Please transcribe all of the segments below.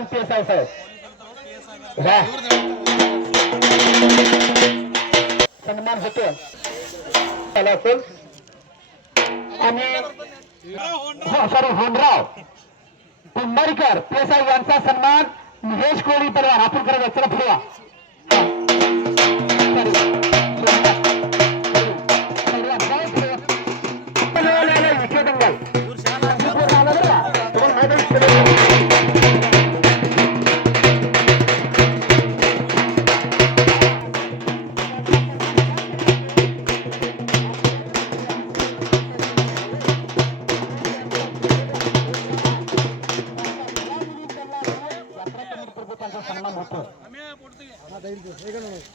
दोन PSI साहेब सन्मान होतो त्याला असेल आणि सॉरी होनराव कुंभारीकर PSI यांचा सन्मान महेश कोळी पलवान आपण करत चला पुढे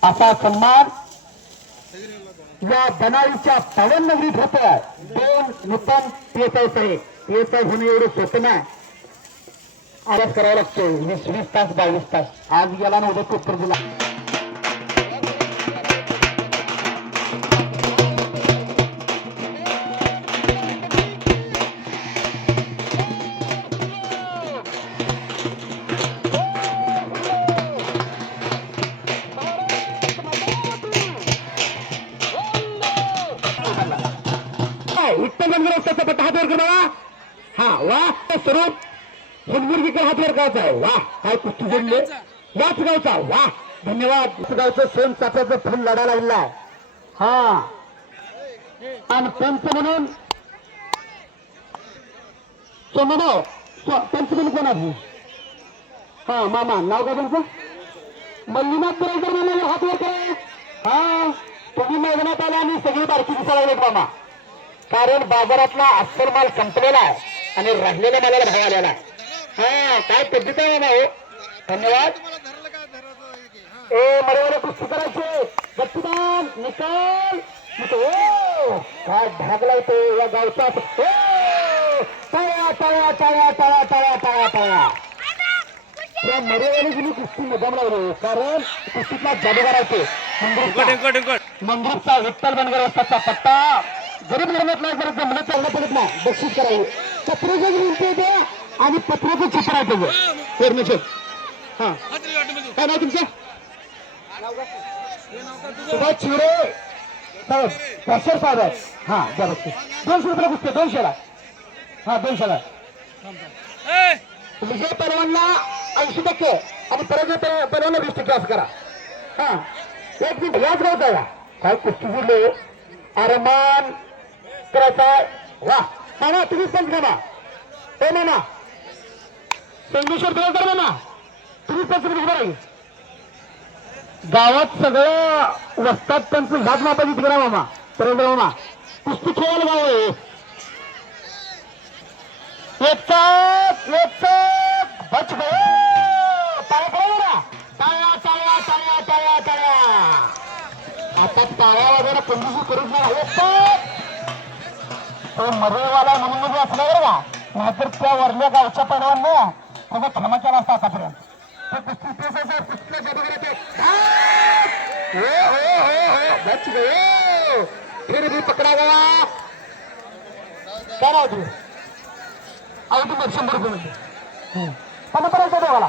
असा सन्मान या बनाईच्या पावन नगरीत होत आहे. दोन नूतन PSI होणे एवढं सोपं नाही. आवाज करावा लागतो 20 तास 22 तास. आज गेला ना उद्या पेपर दिला. उत्तम बनगर त्याचा पट्टा हात वर करावा. हा वा स्वरूप हिंदुर्गीकर हात वर करायचा आहे. वा काय कुस्ती जोडले याच गावचा. वा धन्यवाद. गावचं सोन चाफ्याचं फुल लढा लागला आहे. हा आणि पंच म्हणून सोमनो पंच म्हणून कोण आहे. हा मामा नाव काय तुमचं मल्लीनाथ करायचं मामा हात वर करा. हा तुम्ही मैदानात आला आणि सगळी बारकी दिसायला लागलेत मामा. कारण बाजारातला अस्सल माल संपलेला आहे आणि राहिलेल्या मालाला भाव आलेला आहे. हा काय पद्धत आहे ना हो. धन्यवाद. ए मरे कुस्ती करायचे गट्टीदान निकाल काय ढाकला येतो या गावचा. टाळ्या टाळ्या टाळ्या टाळ्या टाळ्या टाळ्या टाळ्या या मरेवाली गेली कुस्ती मुद्दाम लावली. कारण कुस्तीतला जादूगार आहे मंगरूपचा विठ्ठल बनगर असताचा पट्टा गरीब निर्मातला जर जमलं चाललं पडत नाही. बक्षीस करावं पत्र्याचं विनंती येते आणि पत्र्याचं चित्र आहे त्याचं. हा काय नाव तुमचं सुभाष चिवरे साहेब साहेब आहे. हा द्या बघते 200 रुपये कुस्ती 200ला. हा 200ला विजय पैलवानला 80% आणि पराजय पैलवानला 20% असं करा. हा एक मिनिट याच गावचा या काय कुस्ती बोलले अरमान करायचा. वा मामा तुम्हीच पंच मामा. हो मामा संगमेश्वर देवकर मामा तुम्हीच पंच बरोबर आहे. गावात सगळं वस्तात पंच ह्याच मापाची करा मामा. बरोबर मामा कुस्ती खेळायला गाव आहे. बच गए टाळ्या करा टाळ्या टाळ्या टाळ्या टाळ्या टाळ्या. आता टाळ्या वगैरे कंजूसी करूच नाही. तो मरेवाला म्हणून मध्ये असला बरं का. नाहीतर त्या वरल्या गावच्या पैलवानने त्याचा क्षमा केला असता आतापर्यंत. फिर भी पकडा गया. काय राहू तू अहो तू 100 रुपये म्हणजे पण पर्यंत देवाला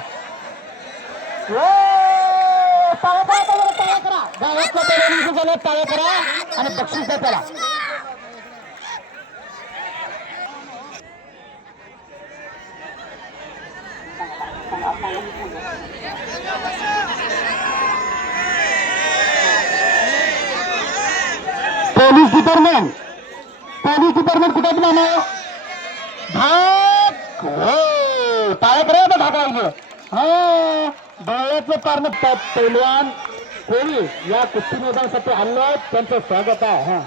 टाळ्या करा टाळ्या करा. गावातल्या पैलवानांचं झालं टाळ्या करा आणि बक्षीस द्या त्याला. पोलीस डिपार्टमेंट कुठे नाव धाक टाळ्या करा धाक लागलं. हा डोळ्याचं पारण पैलवान कोणी या कुस्ती मैदानासाठी आलो आहेत त्यांचं स्वागत आहे. हा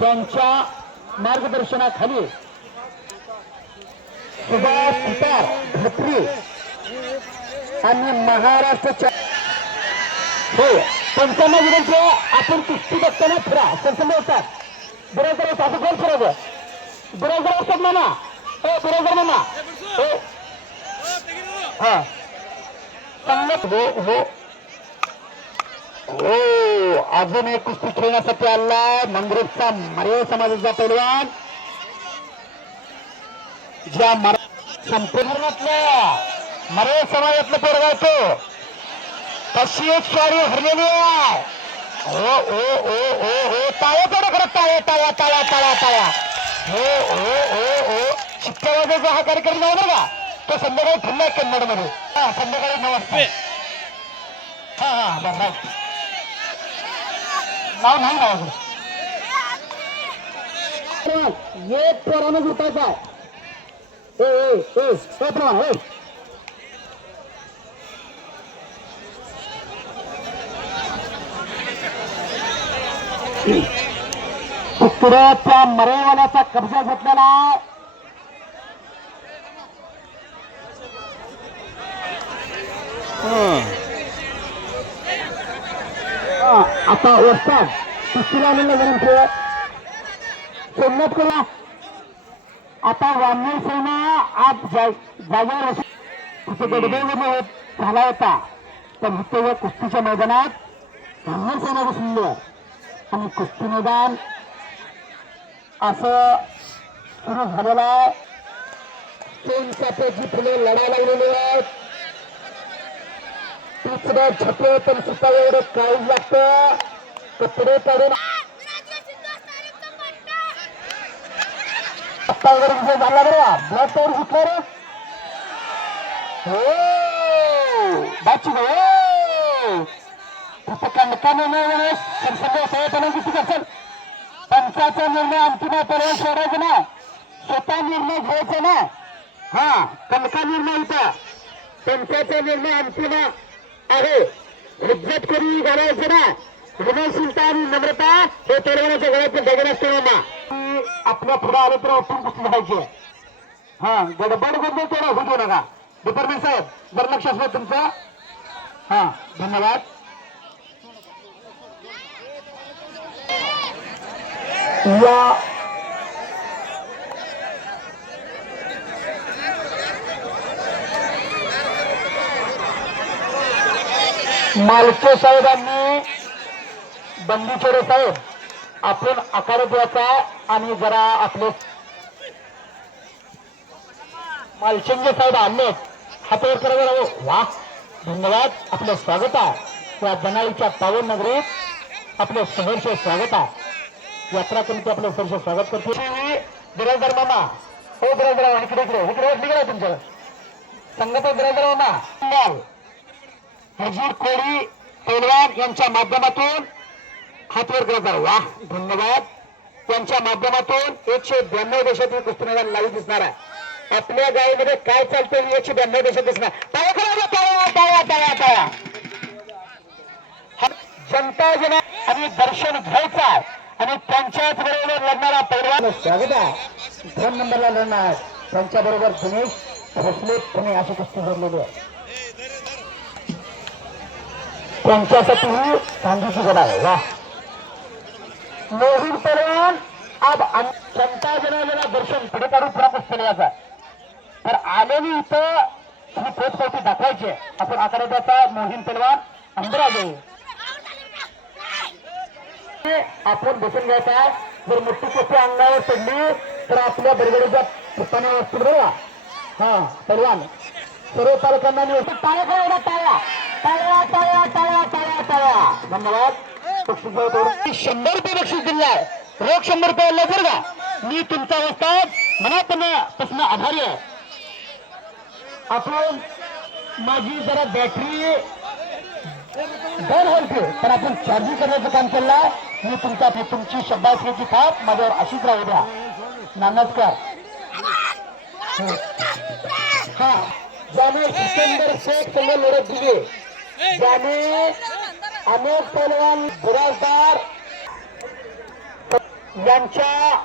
त्यांच्या मार्गदर्शनाखाली सुभाष सुतार धोत्री आणि महाराष्ट्राच्या हो पंचांना विनंती आपण कुस्ती बघताना फिरा संसंद होतात. बरोबर असं कोण फिरायचं बरोबर असतात मामा. हो बरोबर मामा. हो हा चांगलं हो हो हो. अजून एक कुस्ती खेळण्यासाठी आलाय मंगरूपचा मरे समाजाचा पैलवान ज्या संपूर्णातल्या मरे समाजातलं पोरगा आहे तो. तशी एक स्वारी हरलेली आहे. ओ ओ ओ ओ ओ टाळ्या तेवढं खरं टाळ्या टाळ्या टाळ्या टाळ्या टाळ्या. हो ओ ओ ओ शिक्क्या वाजायचा हा कार्यक्रम नाही बघा. तो संध्याकाळी ठरलाय कन्नड मध्ये. हा संध्याकाळी 9 वाजता. हा हा बरं नाव नाही नाव एक पोरानं गुटायचा. त्या मरेवाल्याचा कब्जा घेतलेला. आता वस्ताद कुस्तीला आलेला विनंती सोमनाथ कोला. आता वानर सेना आज जागेवर तिथे गडबड झाला होता. तर इथे या कुस्तीच्या मैदानात वानर सेना बसली आणि कुस्ती मैदान असं सुरू झालेलं आहे. सोनचाफ्याची फुले लढा लागलेली आहेत. तिसऱ्या झपे पण सुद्धा एवढं काळीच लागतं. कपडे काढून झाला बरं ब्लड पॉवर घेतलं रे. हो बाची तिथं कणका निर्णय किती असेल. पंचाचा निर्णय अंतिम पर्याय सोडायचा ना. स्वतः निर्णय घ्यायचा ना. हा कणका निर्णय होता. पंचाचा निर्णय अंतिम आहे. हिज्जत करून घालायचं ना. विनयशीलता आणि नम्रता हे तरुणाच्या गळ्यातील दगड असते मामा. आपल्या पुढे आलं तर उठून कुस्ती घालायची. हा गडबड गोंधळ तेवढा होऊ देऊ नका. डिपार्टमेंट साहेब जर लक्ष असलं तुमचं. हा धन्यवाद. या मालके साहेबांनी बंदीचोरे साहेब आपण आकार द्यायचा आणि जरा आपले मालचंगे साहेब आणले हातावर करावं. वा धन्यवाद. आपलं स्वागत आहे या दनाळीच्या पावन नगरीत. आपलं सहर्ष स्वागत आहे. यात्रा कमिटी आपलं सहर्ष स्वागत करते. बिराजदार मामा हो बिराजदार इकडे इकडे इकडे निघाला तुमचं संगत बिराजदार मामा. हजीर कोळी पैलवान यांच्या माध्यमातून हातवर करतात. वा धन्यवाद. त्यांच्या माध्यमातून 192 देशातील कुस्ती मैदान लाईव्ह दिसणार आहे. आपल्या गावामध्ये काय चालतं 192 देशात दिसणार. जनता जना आणि दर्शन घ्यायचं आहे आणि त्यांच्याच बरोबर लढणारा पैलवान स्वागत आहे. 2 नंबरला लढणार त्यांच्या बरोबर दिनेश भोसले पुणे अशी कुस्ती भरलेली आहे. त्यांच्यासाठी गांधीची गदा आहे. वा मोहीम पैलवान आज जनता जनाला दर्शन पुढे काढून पुरा कुस्ती याचा. तर आलेली इथं ही पोचपावती दाखवायची. आपण आखाड्याचा मोहीम पैलवान अंबराज आपण बसून घ्यायचा. जर मोठी कुस्ती अंगावर पडली तर आपल्या बरोबरीच्या ठिकाणी असतो बरोबर. हा पैलवान सर्व तालुक्यांना टाळ्या करा. टाळ्या टाळ्या टाळ्या टाळ्या टाळ्या टाळ्या. धन्यवाद. 100 रुपये बक्षीस दिले आहे. रोख 100 रुपये बरं का. मी तुमचा वस्ताद मनापासून आभारी आहे. आपण माझी जरा बॅटरी डाऊन होईल तर आपण चार्जिंग करण्याचं काम केलं. मी तुमची शब्दाची थाप माझ्यावर अशीच राहू द्या. नमस्कार. हा ज्याने सिकंदर शेख संघ लढत दिली. ज्याने अनेक पैलवान बिराजदार यांच्या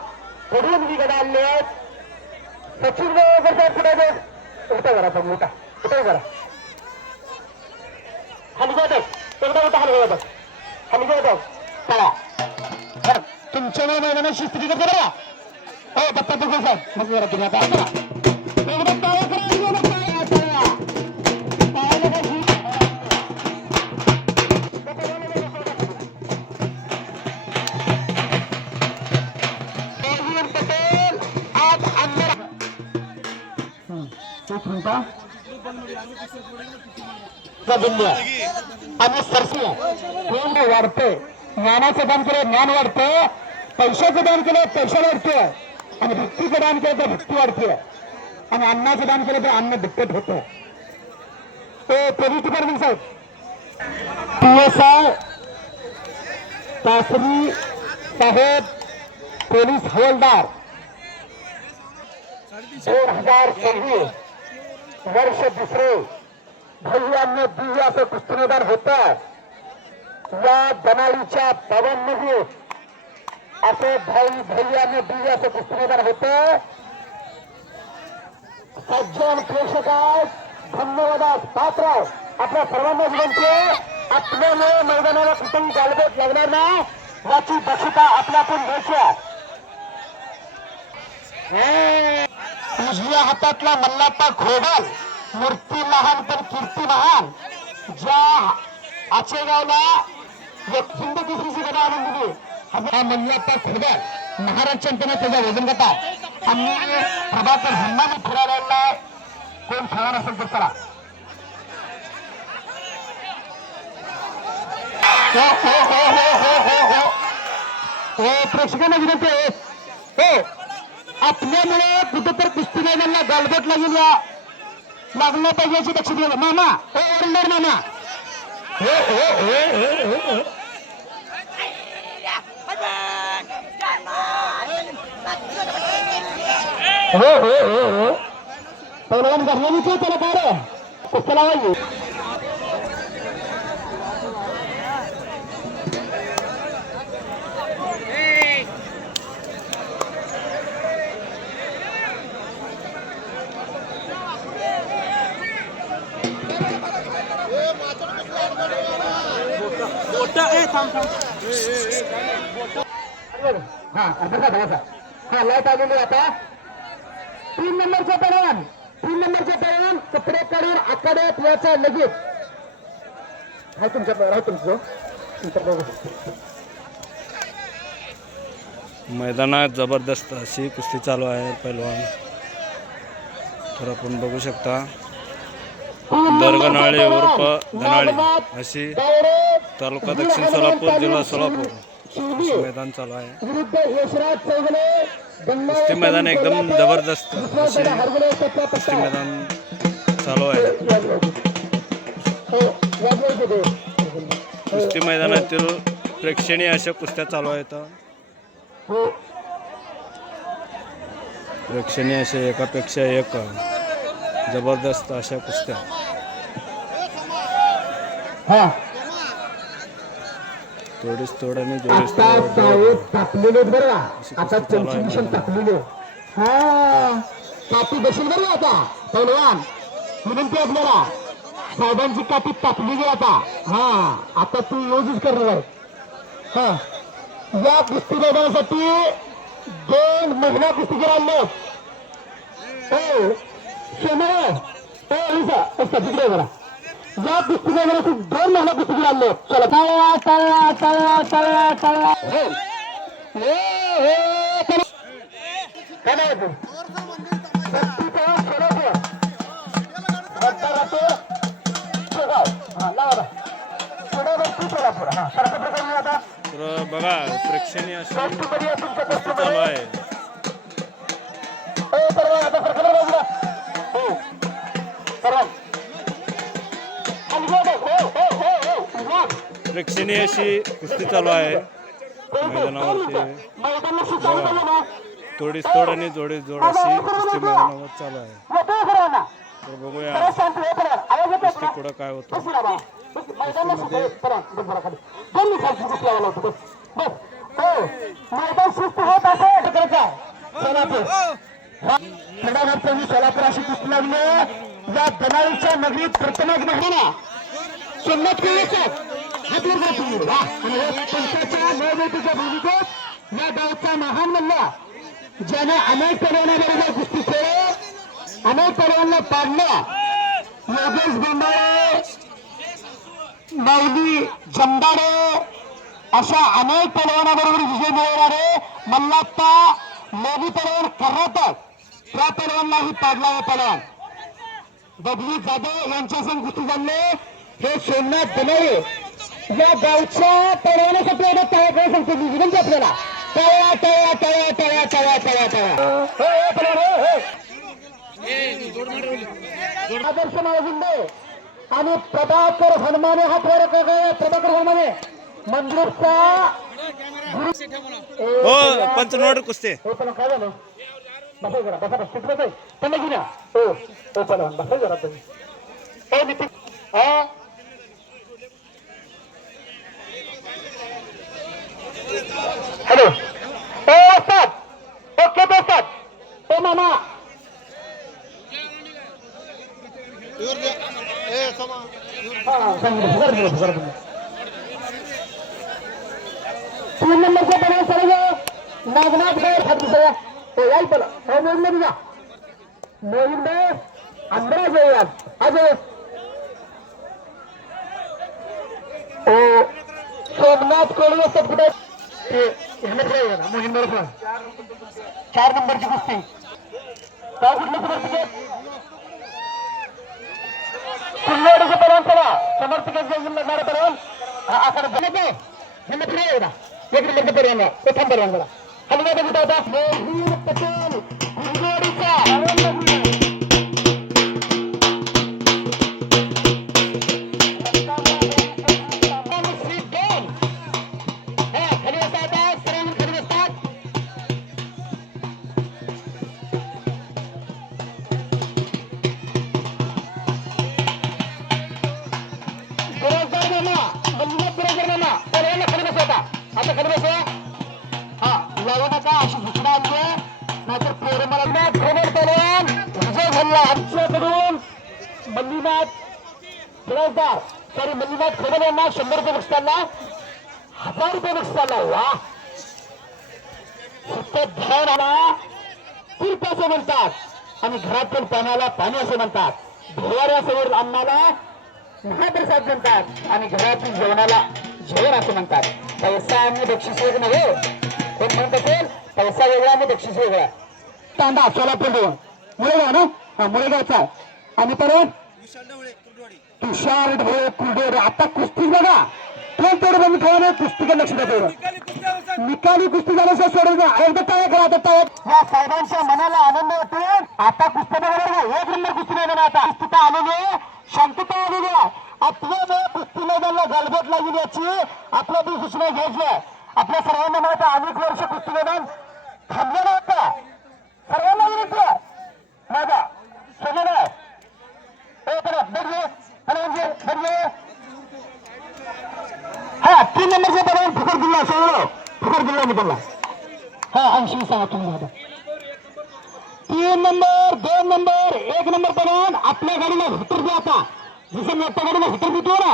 पुढून विगड आणले आहेत. सचिन करतात कुठे उठा करा तुम्ही उठा उठा करा. खाली जात एकदा उठा खाली जात खाली जात चला. तुमच्या मैदानात शिस्त्री करते बघा. हो दत्ता तुझं साहेब मग जरा तुम्ही आता एकदा टाळ्या करा. आणि सरसी कोण वाढते ज्ञानाचं दान केलं ज्ञान वाढतं पैशाचं दान केलं पैसा वाढतोय आणि भक्तीचं दान केलं तर भक्ती वाढते आणि अन्नाचं दान केलं तर अन्न दुप्पट होतं ते पोलीस डिपार्टमेंट साहेब PSI तासरी साहेब पोलीस हवालदार 2026 वर्ष दुसरे भैयाने दिव्य असं कुस्ती मैदान होतं या दनालीच्या पवनमध्ये असं भैयाने दिव्य असं कुस्ती मैदान होतं सज्जन प्रेक्षकास धन्यवादास पात्र आपल्या सर्वांना विनंती आहे आपल्यामुळे मैदानाला कुठेही गालबोट लागणार नाही याची दक्षता आपल्यातून घ्यायची आहे उजव्या हातातला मल्लाप्पा घोडल मूर्ती लहान पण कीर्ती महान ज्या आचेगावला हिंद केसरीची गदा आणून दिली हा मल्लाप्पा घोडल महाराज चंपना त्याचा वजन गटा आम्ही प्रभाकर हन्नाने फिरायला कोण खेळणार असेल तर चला प्रेक्षकांना विनंती आहे आपल्यामुळे कुठेतर कुस्ती मैदानाला गालबोट लागेल लागलं पाहिजे याची दक्षता घ्या मामा हो ओरंदार मामा हो पहिलवान घरण्याने त्याला काय कुस्ती लावायची हा लाईट आलेली आता 3 नंबरच्या पॅन कपडे काढून आखाड्यात याचा लगेच हा तुमच्या मैदानात जबरदस्त अशी कुस्ती चालू आहे पहिलवान तर आपण बघू शकता दरगनाळे उर्फ धनाळे अशी तालुका दक्षिण सोलापूर जिल्हा सोलापूर मैदान चालू आहे कुस्ती मैदान एकदम जबरदस्त अशी कुस्ती मैदान चालू आहे कुस्ती मैदानातील प्रेक्षणीय अशा कुस्त्या चालू आहेत प्रेक्षणीय असे एकापेक्षा एक जबरदस्त अशा कुस्त्या थोडीच थोड्याने जोडीस तापलेले बरं आता मिशन तापलेले कापी बसेल बरं आता पहिलवान विनंती आपल्याला साहेबांची कापी तापलेली आता आता तू यूजच करणार आहे या कुस्ती मैदानासाठी 2 महिला कुस्तीगीर आणले तिकडे बघा या कुस्ती मैदानासाठी 2 महिला कुस्तीगीर आणले चला तळा तर बघा प्रेक्षणीय अशी कुस्ती चालू आहे प्रेक्षणीय अशी कुस्ती चालू आहे मैदानावरती थोडीच थोड आणि जोडीस जोड अशी कुस्ती मैदानावर चालू आहे तर बघूया कुस्ती पुढं काय होतं सोलापूर अशी कुस्ती लागली या दनाळीच्या नगरीत प्रथमच महिना सुन्नत पंचाच्या नववेतीच्या भूमिकेत या गावचा महान मल्ला ज्याने अनेक पैलवानाबरोबर कुस्ती खेळ अनेक पैलवानांना पाडलं योगेश गोंडाळे माऊली जमदाडे अशा अनेक पैलवानाबरोबर विजय मिळवणारे मल्लाप्पा लोणी पैलवान कर्नाटक त्या पैलवानलाही पाडला आहे पैलवान बबलू जाधव यांच्या संग कुस्ती झाले हे सोमनाथ दिनळे या गावच्या तळवण्यासाठी एवढं तळ्या काय सांगतो मी विनंती आपल्याला तळ्या तळ्या तळ्या तळ्या तळ्या तळ्या तळ्या आदर्श माळगुंडे आणि प्रभाकर हनुमाने हा थोर प्रभाकर हनुमाने मंदिरचा हो पंचनोड कुस्ते हो पण काय झालं बसा जरा बसा बस तिकडे त्यांना घेऊन या हो हो पण बसा जरा तुम्ही हो नितीन हा हॅलो ओ असतात ओके ते असतात ओ मामा तीन नंबरचे बना सर्व नागनाथ गैर खाती सगळ्या तो याल पण हो मोहिम मध्ये जा मोहिम ने अंदर जाऊया अजय ओ सोमनाथ कोळवे सब कुठे मोहिम बरोबर 4 नंबरची कुस्ती काय कुठलं समर्पित कुल्लोडीचे पर्यंत चला समर्पित लढणारे पर्यंत आकडे झाले ते हे फिरे एवढा एक नंबरचा पर्यंत प्रथम पर्यंत हलवा बघित होता मोहीर पटेल कुल्लोडीचा आता खाली बसा हा लावू नका अशी सूचना आणली नाहीतर पोरं मला खोबड पलवान विजय झाला आमच्याकडून मल्लीनाथ फिराजदार सॉरी मल्लीनाथ खोबड यांना 100 रुपये बक्षिसाला 1000 रुपये बक्षिसाला वा फक्त ध्यान आला तीर्थ असे म्हणतात आणि घरातील पाण्याला पाणी असे म्हणतात भोवाऱ्यासमोर अन्नाला महाप्रसाद म्हणतात आणि घरातील जेवणाला जेवण असं म्हणतात पैसा आणि बक्षीस वेगळं नव्हे कोण म्हणत असेल पैसा वेगळा आणि बक्षीस वेगळा तांडा सोलापूर मुळेगाव ना हा मुळेगावचा आणि परत तुषार ढोळे कुरडे आता कुस्ती बघा कोण तेवढं बंद ठेवा कुस्तीकडे लक्ष द्या तेवढं निकाली कुस्ती झाल्याशिवाय सोडून द्या एकदा टाळ्या करा आता टाळ्या या साहेबांच्या मनाला आनंद वाटून आता कुस्ती बघा एक नंबर कुस्ती मैदान आता कुस्तीता आलेली शांतता आलेली आहे आपल्या कुस्ती मैदानाला गलबत लागली याची आपल्या ती सूचना घ्यायची आहे आपल्या सर्वांना माहिती अनेक वर्ष कुस्ती मैदान थांबलेलं होतं सर्वांना विनंती आहे माझा सगळं हा 3 नंबरचे पर्यंत फुकर दिला सगळं फुकर दिला मी त्यांना हा 80 सांगा तुम्ही आता 3 नंबर 2 नंबर 1 नंबर पर्यंत आपल्या गाडीला हुतर द्या आता जसं मी आपल्या गाडीला हुतर देतो ना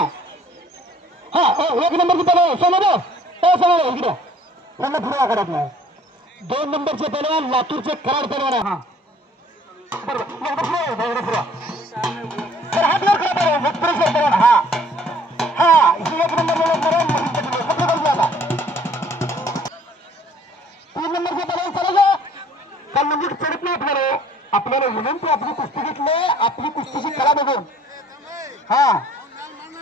हा 1 नंबरचे पर्यंत समोर इकडे त्यांना फिरवा करत नाही 2 नंबरचे पर्यंत लातूरचे कराड पर्यंत हा बरोबर हा हा ही 1 नंबर आता 3 नंबरचे पर्यंत चला काल म्हणजे चढत नाही आपल्याला विनंती आपली कुस्ती घेतली आपली कुस्तीची कला बघून हा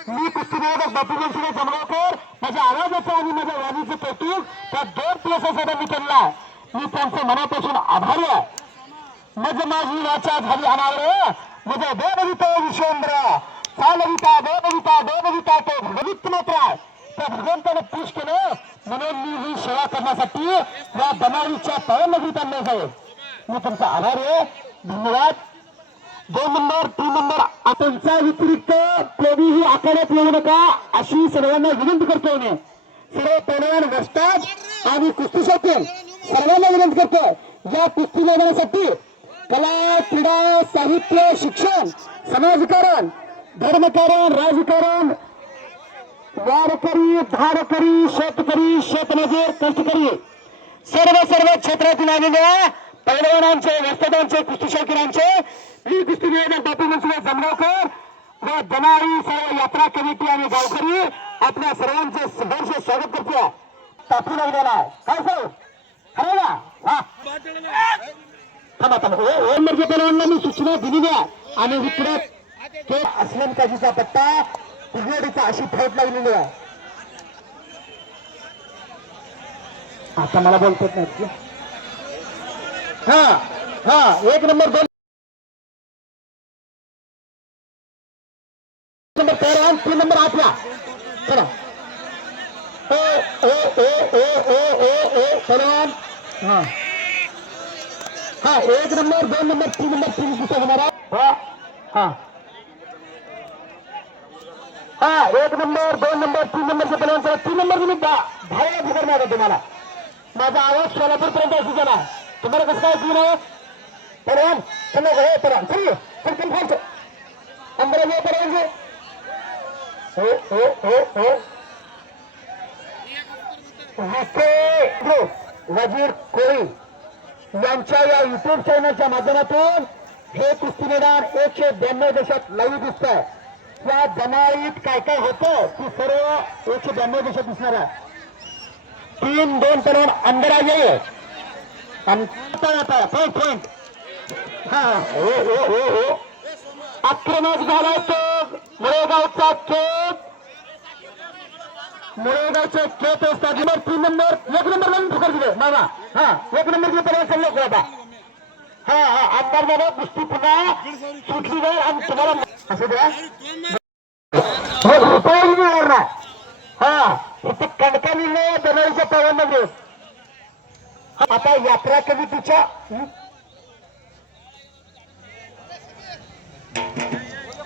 मी कुस्ती बघत बापूजी जमगावकर माझ्या आवाजाचं आणि माझ्या वाणीचं कौतुक त्या 2 दिवसासाठी मी केला मी त्यांचं मनापासून आभारी आहे मज माझी वाचा झाली अनावर मज देवविता विश्वेंद्र चालविता देवविता तो भगवित मात्र आहे त्या भगवंताने पूज केलं म्हणून मी ही सेवा करण्यासाठी या दमारीच्या पवनगरीत आणले जाईल मी तुमचा आभारी आहे धन्यवाद 2 नंबर 3 नंबर त्यांचा व्यतिरिक्त कोणीही आखाड्यात येऊ नका अशी सर्वांना विनंती करतो मी सर्व पैलवान वस्ताद आणि कुस्ती शौकीन सर्वांना विनंती करतो या कुस्ती मैदानासाठी कला क्रीडा साहित्य शिक्षण समाजकारण धर्मकारण राजकारण वारकरी धारकरी शेतकरी शेतमजूर कष्टकरी सर्व क्षेत्रातून आलेल्या पैलवानांचे वस्तादांचे कुस्ती शौकीनांचे मी कुस्ती मैदान बापू मनसुख जमगावकर व दनारी सर्व यात्रा कमिटी आणि गावकरी आपल्या सर्वांचे सहर्ष स्वागत करतो तापी लागलेला आहे काय साहेब खरं ना हा थांबा पैलवानांना मी सूचना दिलेली आहे आणि विक्रत तो अस्लम काजीचा पट्टा उघडीचा अशी फाईट लागलेली आहे. आता मला बोलतात नाही. हा हा 1 नंबर 2 नंबर 13 आणि 3 नंबर 8 ला चला. ओ ओ ओ ओ ओ ओ ओ पहलवान. हा हा 1 नंबर 2 नंबर 3 नंबर 3 कुठे होणार आहे. हा हा हा 1 नंबर 2 नंबर 3 नंबरचे पहलवान. 3 नंबर तुम्ही धावायला फिकर नाही तुम्हाला. माझा आवाज सोलापूर पर्यंत असू द्या. तुम्हाला कसं काय तीन आहे पहलवान. चला हे पहलवान चल चल चल फास्ट अंदर ये पहलवान. हो हो हो हो वजीर कोळी यांच्या या युट्यूब चॅनलच्या माध्यमातून हे कुस्ती मैदान 192 देशात लाईव्ह दिसत आहे. त्या दमाईत काय काय होतं ती सर्व 192 देशात दिसणार आहे. 3-2 पहलवान अंदर आ जाइए. पॉइंट हा हो हो हो हो आक्रमक झालाय तो मुळेगावचा केक. मुळेगावचे केक असतात. 3 नंबर 1 नंबर म्हणून ठोकर दिले मामा. हा 1 नंबर पर्यंत चालले आता. हा हा आमदार झालं कुस्ती पुन्हा सुटली नाही आणि तुम्हाला असं द्या रुपये मिळणार ना. हा इथे कणकानी दनाईच्या पवांमध्ये आता यात्रा कमिटीच्या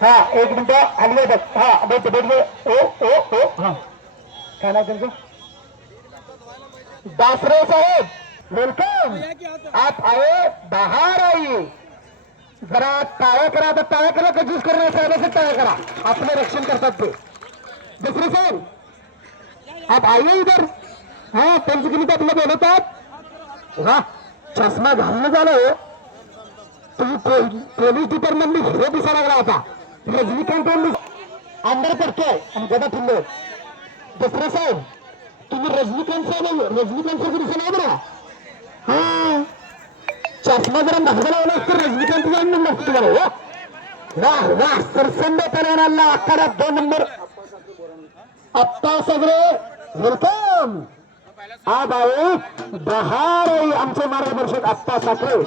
हा 1 मिनिट आली हा बैठ ओ ओ ओ हा काय नाव तुमचं. दासरे साहेब वेलकम. आप आए बाहर आइए. जरा टाळ्या करा. आता टाळ्या करा कधीच करणार साहेबांचं टाळ्या करा. आपलं रक्षण करतात ते. दुसरे साहेब आप आइए इधर. हा पंचगिरीत आपलं बोलवतात. वा चष्मा घालणं झालं. तुम्ही पोलीस डिपार्टमेंट हिरो दिसायला लागला होता. रजनीकांत अंदर करतोय आणि गदा फिरलो. दुसरे साहेब तुम्ही रजनीकांत साहेब रजनीकांत साहेब दिसायला बरं. हा चष्मा जरा महागला लावला असतो रजनीकांत जाऊन नसतो तुम्हाला. वाह वाह सरसंड पहलवानाला आखाड्यात 2 नंबर. आत्ता सगळे वेलकम. हा भाऊ बहार आमचे मार्गदर्शक आत्ता साखरे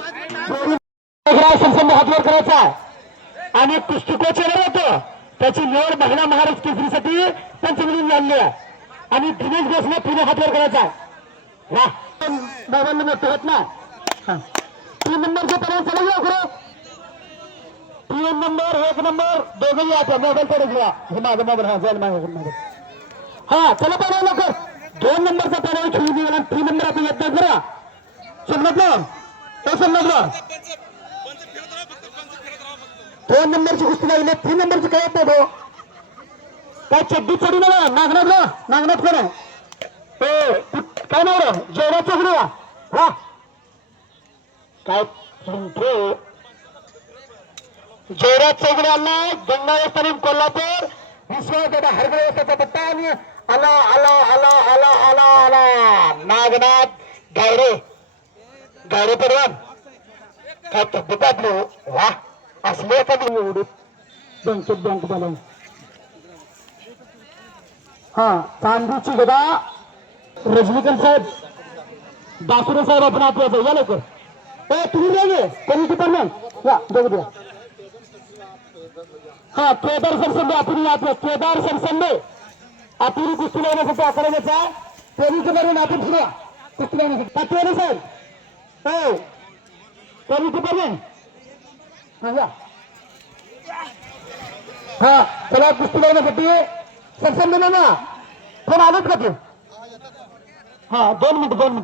सरसंड हातवर करायचा आणि कुस्ती कोच येणार होतं. त्याची निवड महिला महाराष्ट्र केसरीसाठी पंचमधून झाली आहे आणि दिनेश घोषणे पुणे हातवर करायचा. वा मोबाईल नंबर होत ना. 3 नंबरचे पर्यंत चला जाऊ खरं. 3 नंबर 1 नंबर दोघंही आता मोबाईल कडे घ्या. हे माझा मोबाईल हा जाईल माझ्याकडे. हा चला पाहिजे लवकर. 2 नंबरचा पर्याय खेळून दिला. 3 नंबर आपण येत नाही जरा समजलं तो समजलं. 2 नंबरची कुस्ती लागली. 3 नंबरची काय येत नाही. काय चड्डी चढू नका नागनाथ कोण काय नाव रे जयराज चौगडे. वा काय जयराज चौगडे यांना गंगावस्थानी कोल्हापूर विश्वास हरगळचा पट्टा आणि आला आला आला आला आला आला नागनाथ गायडे गायडे पडवान काय तब्येत आपली. वा असले कधी एवढी बँकेत बँक बॅलन्स. हा चांदीची गदा रजनीकांत साहेब दासुरे साहेब आपण आपल्याचं या लवकर. तुम्ही द्या कमिटी पण या दोघं द्या. हा केदार सरसंडे आपण आपलं केदार सरसंडे आपण कुस्ती लावण्यासाठी आखाड्याचा कमिटी करून आपण सुद्धा कुस्ती लावण्यासाठी साहेब हो कमिटी पण हा चला कुस्ती लावण्यासाठी सरसंडे ना कोण आलेच का ते. हा 2 मिनिटं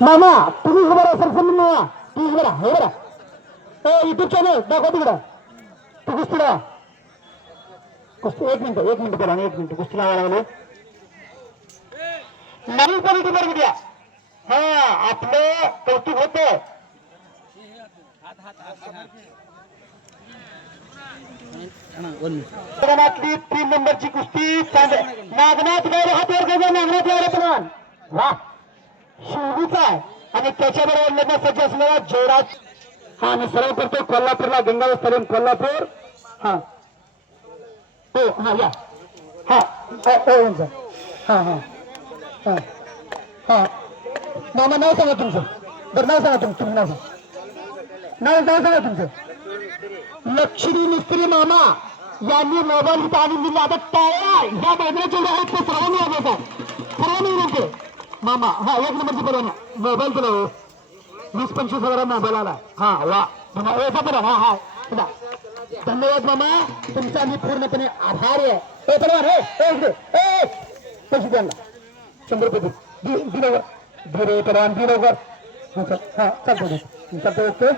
मामा तुम्ही उभं राहा. सरसंडे मामा तुम्ही उभं राहा. हे बरं युट्यूब चॅनल दाखवा तिकडं. तू कुस्ती लावा. कुस्ती 1 मिनिट करा. 1 मिनिट कुस्ती लावा लागले. नवीन क्वालिटी बरं द्या. हा आपलं कौतुक होतं. मैदानातली 3 नंबरची कुस्ती नागनाथ गायरे हात वर घ्यायचा. नागनाथ गायरे पण वा शिवूचा आहे. आणि त्याच्याबरोबर लग्न सज्ज असलेला जयराज. हा आणि सर्व करतो कोल्हापूरला गंगावत स्टेडियम कोल्हापूर. हा हो हा या हा हा हा हा हा मामा नाव सांगा तुमचं. बरं नाव सांगा तुमचं. नाव सांगा तुमचं. लक्ष्मी मिस्त्री मामा यांनी मोबाईल इथं आणून दिला. आता टाळ्या ह्या मैदानाच्या आहेत ते सर्वांनी वाजवतात. सर्वांनी विनंती मामा. हा एक नंबरची बरोबर मोबाईल तुला 20-25 मोबाईल आला. हा वा बरं हा हा धन्यवाद मामा तुमचा मी पूर्णपणे आभारी आहे. पैसे द्यायला 100 रुपये दिल्यावर धीरे परवान दिल्यावर हा चालतो ओके.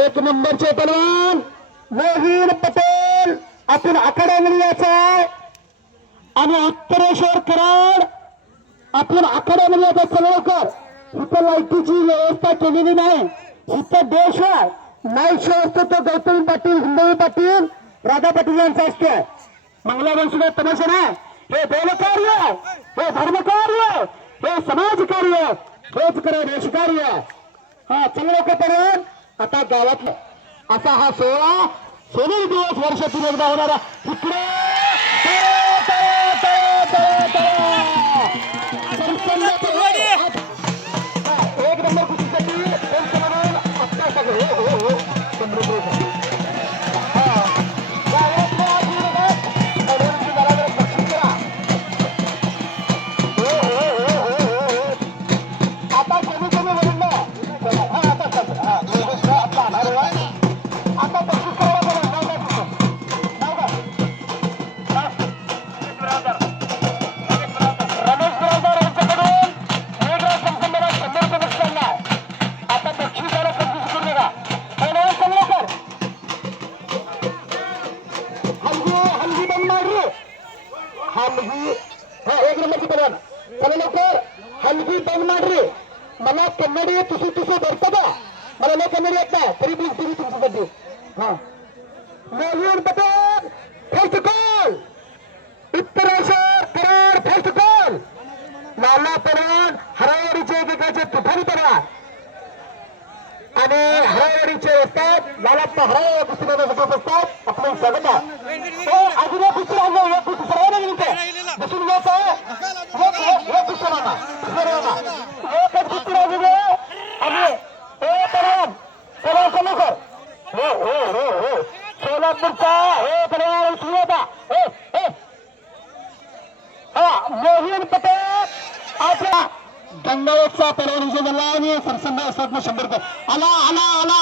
एक नंबरचे परवान मोहीन पटेल आपण आखाडा मिळण्याचा आहे आणि उत्तरेश्वर कराड आपण आखाडा मिळण्याचा सलवकर. इथं लाईटीची व्यवस्था केलेली नाही. इथं देश आहे नाईट शो असतो तो गौतमी पाटील हिंदवी पाटील राधा पाटील यांचा असतो. मंगलाबन सुद्धा तमाशा नाही. हे देवकार्य हे धर्मकार्य हे समाजकार्य हेच करा देशकार्य. हा चला लोक पर्यंत आता गावातलं असा हा सोहळा सोनेरी दिवस वर्षातून एकदा होणारा इकडे एक नंबर कुस्तीसाठी आत्ता सगळं एक नंबरची बरोबर चला लवकर हलगी बंद मांडरी. मला कन्नडी तुझी भरतं का. मला नाही कन्नडी येत नाही तरी प्लीज तुम्ही तुमच्यासाठी हा Mohin Patel first call Uttareshwar Karad first call Lala परवान हरावाडीचे एकेकाचे तुफानी परवान आणि हरावाडीचे असतात लाला हरावा कुस्तीमध्ये असतात आपलं स्वागत आहे. अजून एक कुस्ती आणलं एक कुस्ती सर्वांना विनंती बसून घ्यायचं एक कुस्ती मामा एकच कुस्ती राहू दे आणि हे परवान सर्व समोर हो हो हो हो सोलापूरचा हे परवान उचलू होता. हा मोहीन पटेल आपला गंगावतचा परवानगी झाला आणि सरसंघ असतात 100 रुपये आला आला आला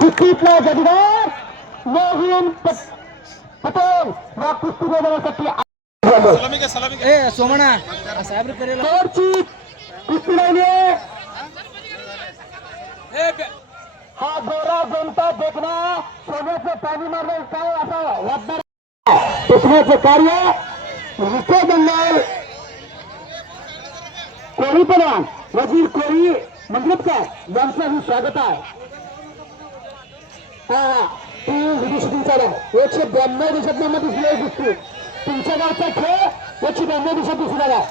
कुस्तीतला जगदार मोहीन पटेल या कुस्ती मैदानासाठी सोमना साहेब कुस्ती राहिली. हा गोरा जनता देखना सोन्याचं पाणी मारलं काय असा वाटणार पुसण्याचं कार्य विखे बंगाल कोळी परवान वजीर कोळी मंगलपकर यांचं स्वागत आहे. हा ती विदेशी चालू 192 दिवसात दिसले दिसतो. तुमच्या गावचा खेळ 192 दिवसात दिसणार आहे.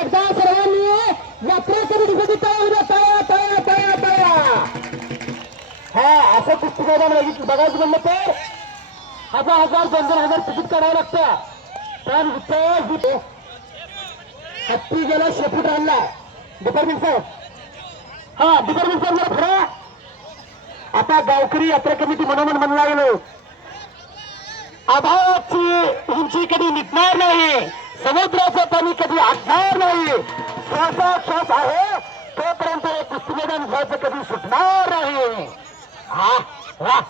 एकदा सर्वांनी यात्रा कमिटीसाठी तळा तळा तळा तळा हा असं कुस्ती मैदान बघायचं म्हणलं तर 1000 2,000 तिकीट काढावं लागतं. पण हत्ती गेला शेपूट आणला डिपार्टमेंट साहेब. हा डिपार्टमेंट साहेब जरा खरा आता गावकरी यात्रा कमिटी मनोमन म्हणला गेलो. अभावाची उंची कधी मिटणार नाही. समुद्राचं पाणी कधी आटणार नाही. श्वास आहे तोपर्यंत कुस्ती मैदान व्हायचं कधी सुटणार नाही. हा वा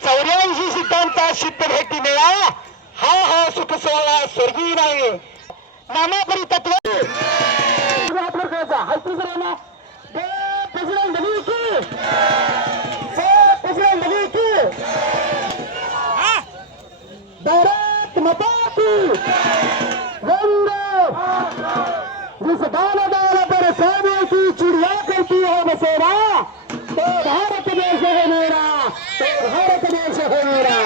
84 सिद्धांता सिद्ध भेटी मिळा हा हा सुख सोहळा स्वर्गीय नाही. नामापरी तत्व हलती सर्वांना प्रेसिडेंट नवी की प्रेसिडेंट नवी की भारत माता की वंदे जिस दाना दाना पर सोने की चिड़िया करती है बसेरा तो भारत देश है मेरा तो भारत देश है मेरा.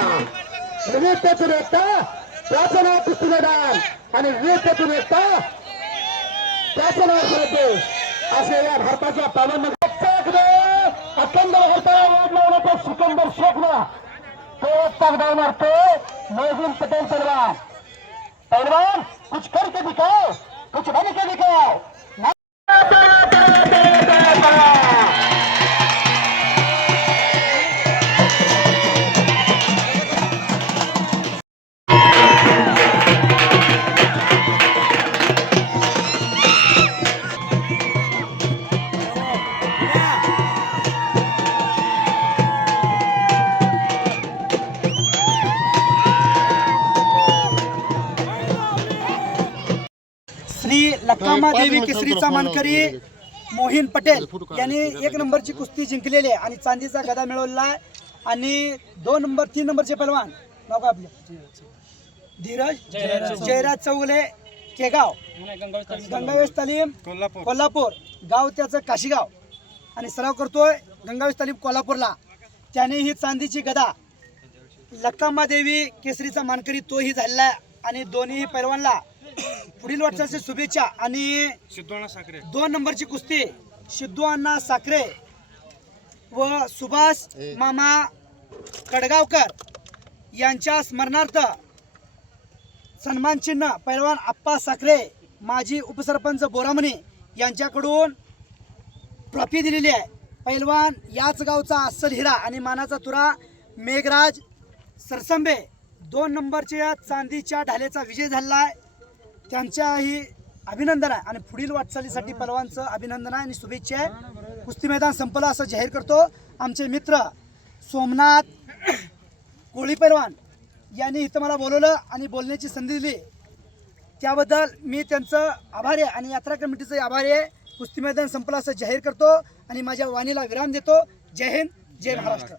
निमित्तातून एकता प्रार्थना कुस्ती मैदान आणि निमित्तातून एकता असे या भारताच्या पावन अखंड भारताला सिकंदर शेखना तो तगड़ा मारते मोहसिन पटेल पहलवान। पहलवान कुछ करके दिखाओ, कुछ बन के दिखाओ। श्री लक्कामा देवी केसरीचा मानकरी मोहीन पटेल यांनी 1 नंबरची कुस्ती जिंकलेली आहे आणि चांदीचा गदा मिळवलेला आहे। आणि 3 नंबरचे पहलवान नाव काय आपले धीरज जयराज चौगुले केगाव गंगावेश तालीम कोल्हापूर गाव त्याचं काशीगाव आणि सराव करतोय गंगावेश तालीम कोल्हापूरला। त्याने ही चांदीची गदा लक्कामा देवी केसरीचा मानकरी तोही झालेला आहे आणि दोन्ही पैलवानला पुढील वाटचालीच्या शुभेच्छा। आणि 2 नंबरची कुस्ती सिद्धू अण्णा साखरे व सुभाष मामा कडगावकर यांच्या स्मरणार्थ सन्मान चिन्ह पैलवान आप्पा साखरे माजी उपसरपंच बोरामणी यांच्याकडून ट्रॉफी दिलेली आहे। पैलवान याच गावचा अस्सल हिरा आणि मानाचा तुरा मेघराज सरसंबे 2 नंबरच्या चांदीच्या ढालेचा विजय झाला आहे। त्यांच्याही अभिनंदन आहे आणि पुढील वाटचालीसाठी पहलवानचं अभिनंदन आहे आणि शुभेच्छा आहे। कुस्ती मैदान संपलं असं जाहीर करतो। आमचे मित्र सोमनाथ कोळी पहलवान यांनी इथं मला बोलवलं आणि बोलण्याची संधी दिली, त्याबद्दल मी त्यांचं आभारी आहे आणि यात्रा कमिटीचं आभारी आहे। कुस्ती मैदान संपलं असं जाहीर करतो आणि माझ्या वाणीला विराम देतो। जय हिंद, जय महाराष्ट्र।